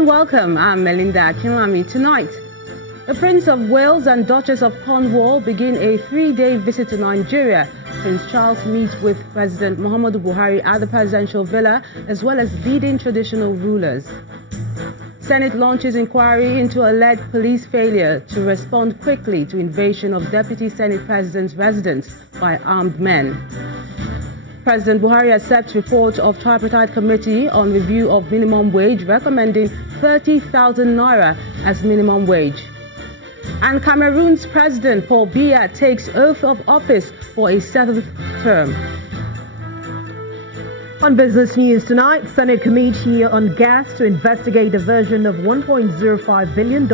and welcome. I'm Melinda Akinterinwa. Tonight, the Prince of Wales and Duchess of Cornwall begin a 3-day visit to Nigeria. Prince Charles meets with President Muhammadu Buhari at the presidential villa, as well as leading traditional rulers. Senate launches inquiry into alleged police failure to respond quickly to invasion of Deputy Senate President's residence by armed men. President Buhari accepts report of tripartite committee on review of minimum wage, recommending 30,000 naira as minimum wage. And Cameroon's President Paul Biya takes oath of office for a 7th term. On business news tonight, Senate committee on gas to investigate diversion of $1.05 billion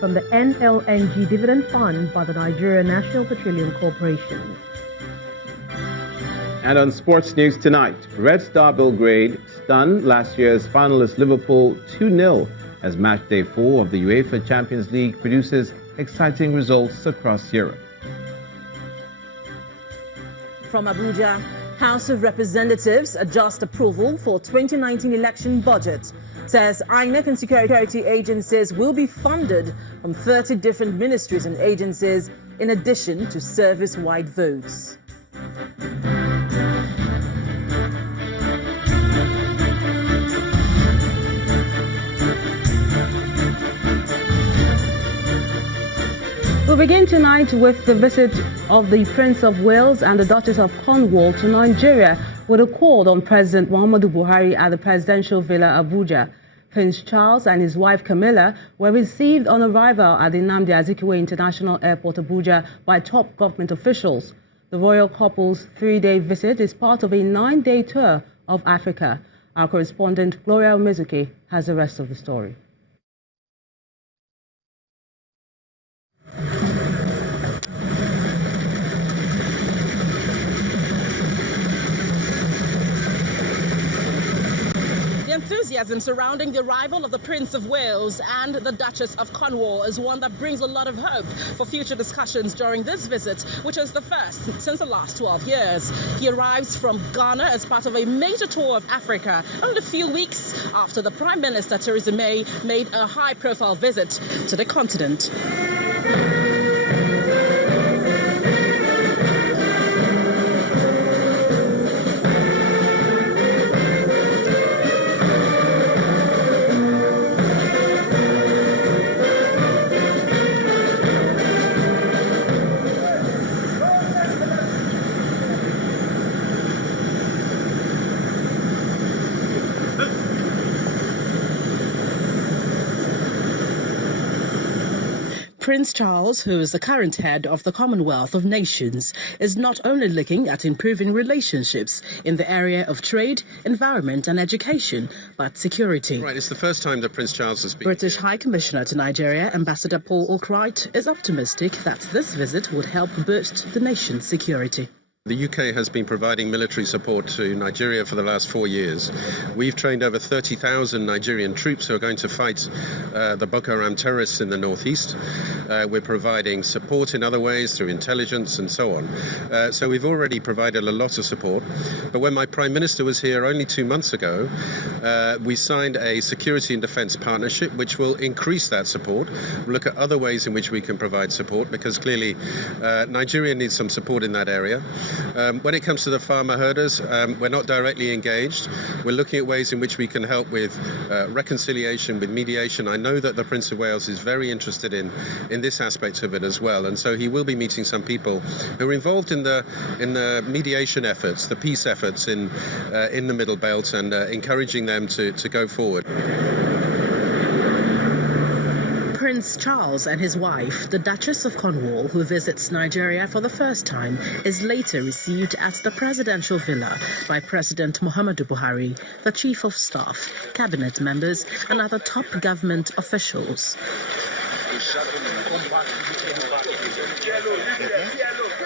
from the NLNG dividend fund by the Nigeria National Petroleum Corporation. And on sports news tonight, Red Star Belgrade stunned last year's finalist Liverpool 2-0 as match day 4 of the UEFA Champions League produces exciting results across Europe. From Abuja, House of Representatives adjust approval for 2019 election budget. Says INEC and security agencies will be funded from 30 different ministries and agencies in addition to service-wide votes. We'll begin tonight with the visit of the Prince of Wales and the Duchess of Cornwall to Nigeria with a call on President Muhammadu Buhari at the presidential villa Abuja. Prince Charles and his wife Camilla were received on arrival at the Nnamdi Azikiwe International Airport Abuja by top government officials. The royal couple's 3-day visit is part of a 9-day tour of Africa. Our correspondent Gloria Omezuke has the rest of the story. Enthusiasm surrounding the arrival of the Prince of Wales and the Duchess of Cornwall is one that brings a lot of hope for future discussions during this visit, which is the first since the last 12 years. He arrives from Ghana as part of a major tour of Africa, only a few weeks after the Prime Minister Theresa May made a high-profile visit to the continent. Prince Charles, who is the current head of the Commonwealth of Nations, is not only looking at improving relationships in the area of trade, environment and education, but security. Right, it's the first time that Prince Charles has been. British High Commissioner to Nigeria, Ambassador Paul Oakright, is optimistic that this visit would help boost the nation's security. The UK has been providing military support to Nigeria for the last 4 years. We've trained over 30,000 Nigerian troops who are going to fight the Boko Haram terrorists in the northeast. We're providing support in other ways through intelligence and so on. So we've already provided a lot of support. But when my Prime Minister was here only 2 months ago, we signed a security and defence partnership which will increase that support. We'll look at other ways in which we can provide support because clearly Nigeria needs some support in that area. When it comes to the farmer herders, we're not directly engaged. We're looking at ways in which we can help with reconciliation, with mediation. I know that the Prince of Wales is very interested in this aspect of it as well, and so he will be meeting some people who are involved in the mediation efforts, the peace efforts in the Middle Belt, and encouraging them to go forward. Prince Charles and his wife, the Duchess of Cornwall, who visits Nigeria for the first time, is later received at the presidential villa by President Muhammadu Buhari, the Chief of Staff, cabinet members, and other top government officials.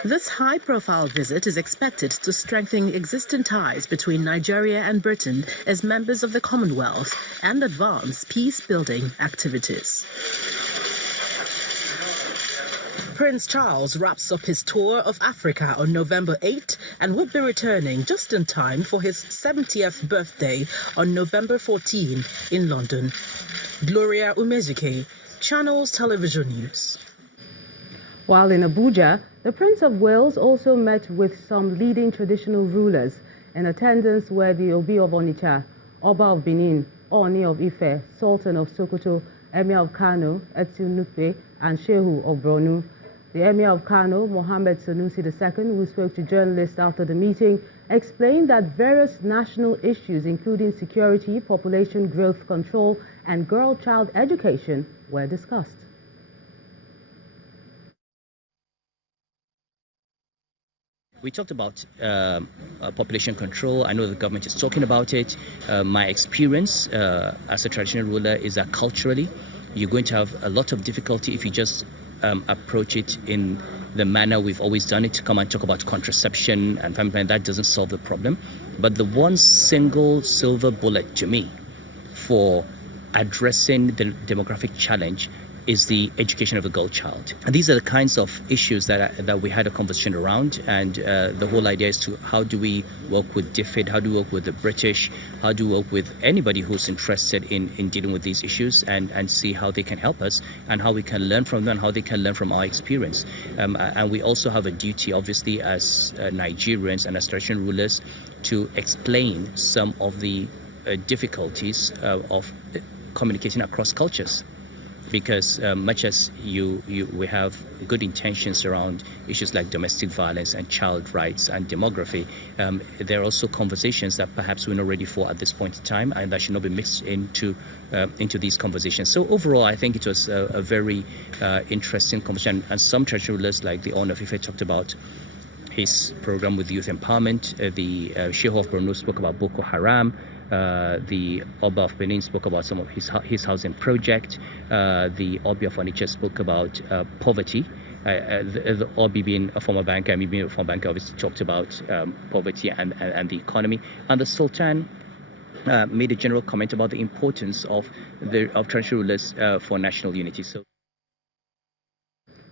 This high-profile visit is expected to strengthen existing ties between Nigeria and Britain as members of the Commonwealth and advance peace-building activities. Prince Charles wraps up his tour of Africa on November 8 and will be returning just in time for his 70th birthday on November 14 in London. Gloria Umezike, Channels Television News. While in Abuja, the Prince of Wales also met with some leading traditional rulers. In attendance were the Obi of Onitsha, Oba of Benin, Oni of Ife, Sultan of Sokoto, Emir of Kano, Etu Nupe, and Shehu of Borno. The Emir of Kano, Mohammed Sanusi II, who spoke to journalists after the meeting, explained that various national issues, including security, population growth control, and girl-child education, were discussed. We talked about population control. I know the government is talking about it. My experience as a traditional ruler is that culturally, you're going to have a lot of difficulty if you just approach it in the manner we've always done it, to come and talk about contraception and family planning. That doesn't solve the problem. But the one single silver bullet to me for addressing the demographic challenge is the education of a girl child. And these are the kinds of issues that we had a conversation around, and the whole idea is to how do we work with DFID, how do we work with the British, how do we work with anybody who's interested in dealing with these issues, and see how they can help us and how we can learn from them and how they can learn from our experience. And we also have a duty, obviously, as Nigerians and as traditional rulers, to explain some of the difficulties of communicating across cultures. Because much as we have good intentions around issues like domestic violence and child rights and demography, there are also conversations that perhaps we're not ready for at this point in time, and that should not be mixed into these conversations. So overall, I think it was a very interesting conversation. And some traditional rulers like the Honor of Ife talked about his program with youth empowerment. The Shehu of Borno spoke about Boko Haram. The Oba of Benin spoke about some of his housing project. The Obi of Onitsha spoke about poverty. The Obi being a former banker, me being a former banker, obviously talked about poverty and the economy. And the Sultan made a general comment about the importance of traditional rulers for national unity. So,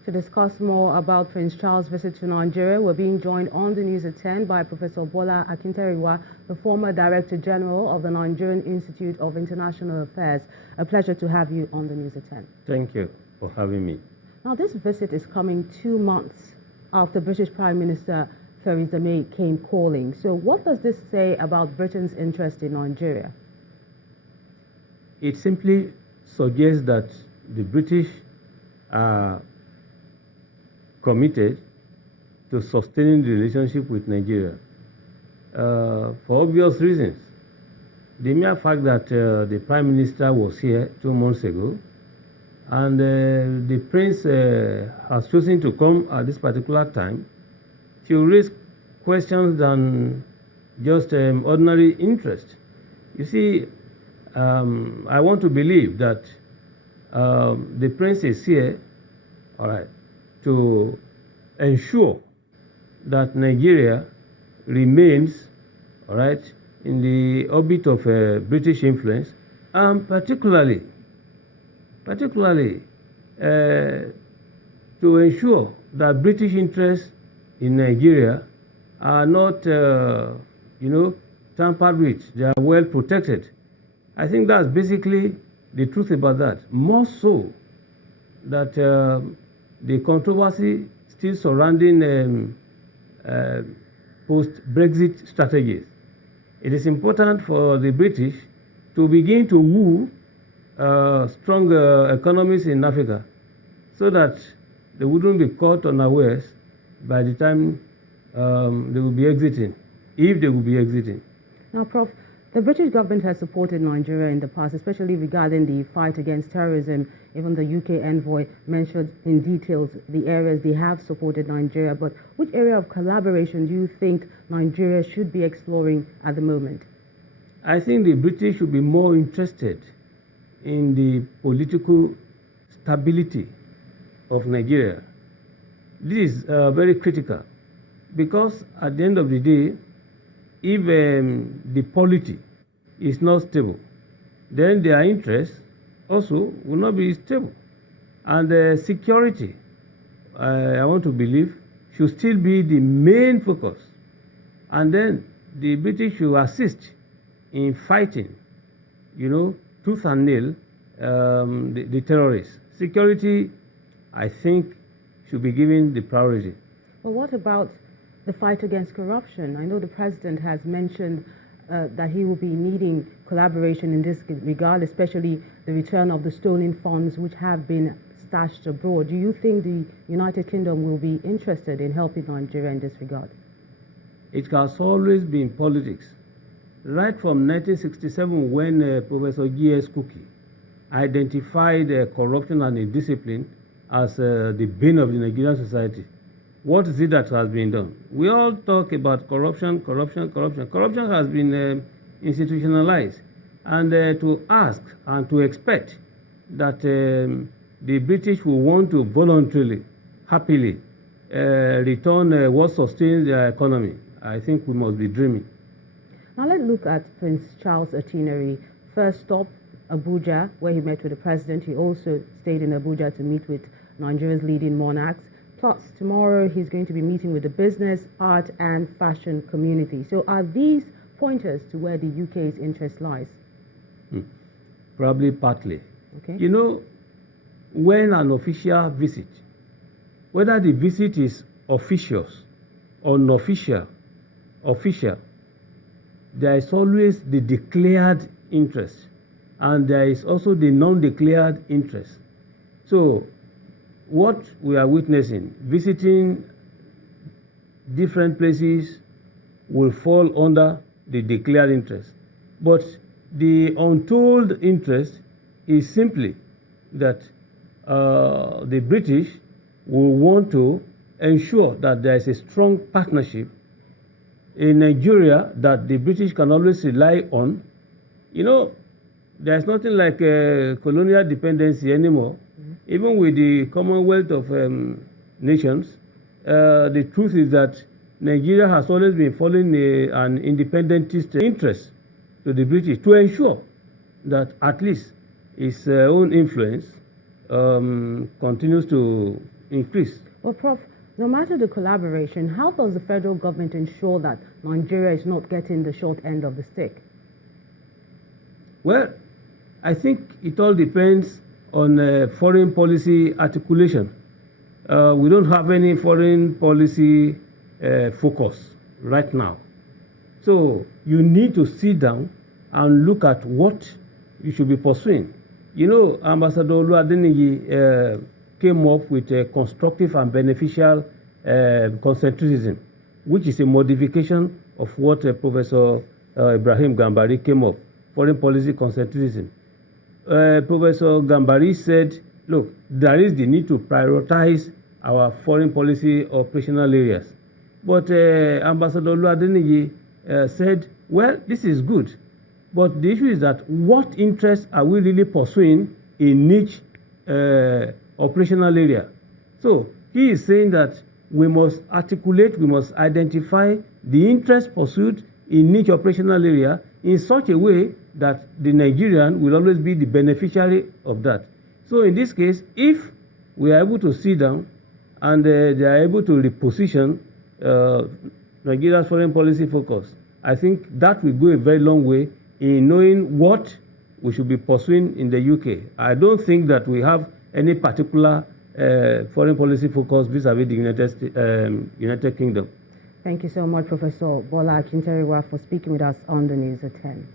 to discuss more about Prince Charles' visit to Nigeria, we're being joined on the news at 10 by Professor Bola Akinterinwa, the former Director General of the Nigerian Institute of International Affairs. A pleasure to have you on the news at 10. Thank you for having me. Now, this visit is coming 2 months after British Prime Minister Theresa May came calling. So what does this say about Britain's interest in Nigeria? It simply suggests that the British are committed to sustaining the relationship with Nigeria for obvious reasons. The mere fact that the Prime Minister was here 2 months ago and the Prince has chosen to come at this particular time to raise questions than just ordinary interest. You see, I want to believe that the Prince is here, all right, to ensure that Nigeria remains, all right, in the orbit of British influence, and particularly to ensure that British interests in Nigeria are not, tampered with. They are well protected. I think that's basically the truth about that. More so that the controversy still surrounding post-Brexit strategies. It is important for the British to begin to woo strong economies in Africa so that they wouldn't be caught unawares by the time they will be exiting, if they will be exiting. Now, Prof, the British government has supported Nigeria in the past, especially regarding the fight against terrorism. Even the UK envoy mentioned in details the areas they have supported Nigeria. But which area of collaboration do you think Nigeria should be exploring at the moment? I think the British should be more interested in the political stability of Nigeria. This is very critical because at the end of the day, if the polity is not stable, then their interests also will not be stable. And security I want to believe, should still be the main focus. And then the British should assist in fighting, tooth and nail, the terrorists. Security, I think, should be given the priority. Well, what about the fight against corruption? I know the president has mentioned that he will be needing collaboration in this regard, especially the return of the stolen funds which have been stashed abroad. Do you think the United Kingdom will be interested in helping Nigeria in this regard? It has always been politics. Right from 1967, when Professor G.S. Cookie identified corruption and indiscipline as the bane of the Nigerian society, what is it that has been done? We all talk about corruption. Corruption has been institutionalized. And to ask and to expect that the British will want to voluntarily, happily return what sustains their economy, I think we must be dreaming. Now let's look at Prince Charles' itinerary. First stop, Abuja, where he met with the president. He also stayed in Abuja to meet with Nigeria's leading monarchs. Plus, tomorrow he's going to be meeting with the business, art and fashion community. So are these pointers to where the UK's interest lies? Probably partly. Okay. When an official visit, whether the visit is officious, unofficial, official, there is always the declared interest, and there is also the non-declared interest. So what we are witnessing, visiting different places, will fall under the declared interest. But the untold interest is simply that the British will want to ensure that there is a strong partnership in Nigeria that the British can always rely on. There's nothing like colonial dependency anymore. Even with the Commonwealth of Nations, the truth is that Nigeria has always been following an independentist interest to the British to ensure that at least its own influence continues to increase. Well, Prof, no matter the collaboration, how does the federal government ensure that Nigeria is not getting the short end of the stick? Well, I think it all depends on foreign policy articulation. We don't have any foreign policy focus right now. So you need to sit down and look at what you should be pursuing. Ambassador Oluwadenigi came up with a constructive and beneficial concentrism, which is a modification of what Professor Ibrahim Gambari came up, foreign policy concentrism. Professor Gambari said, look, there is the need to prioritize our foreign policy operational areas. But Ambassador Oluwadenigi said, well, this is good. But the issue is that what interests are we really pursuing in each operational area? So he is saying that we must articulate, we must identify the interest pursued in each operational area in such a way that the Nigerian will always be the beneficiary of that. So in this case, if we are able to sit down and they are able to reposition Nigeria's foreign policy focus, I think that will go a very long way in knowing what we should be pursuing in the UK. I don't think that we have any particular foreign policy focus vis-a-vis the United Kingdom. Thank you so much, Professor Bola Akinterinwa, for speaking with us on the News at 10.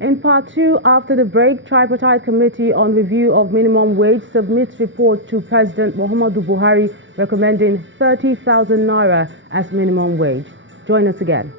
In part 2, after the break, Tripartite Committee on Review of Minimum Wage submits report to President Muhammadu Buhari recommending 30,000 naira as minimum wage. Join us again.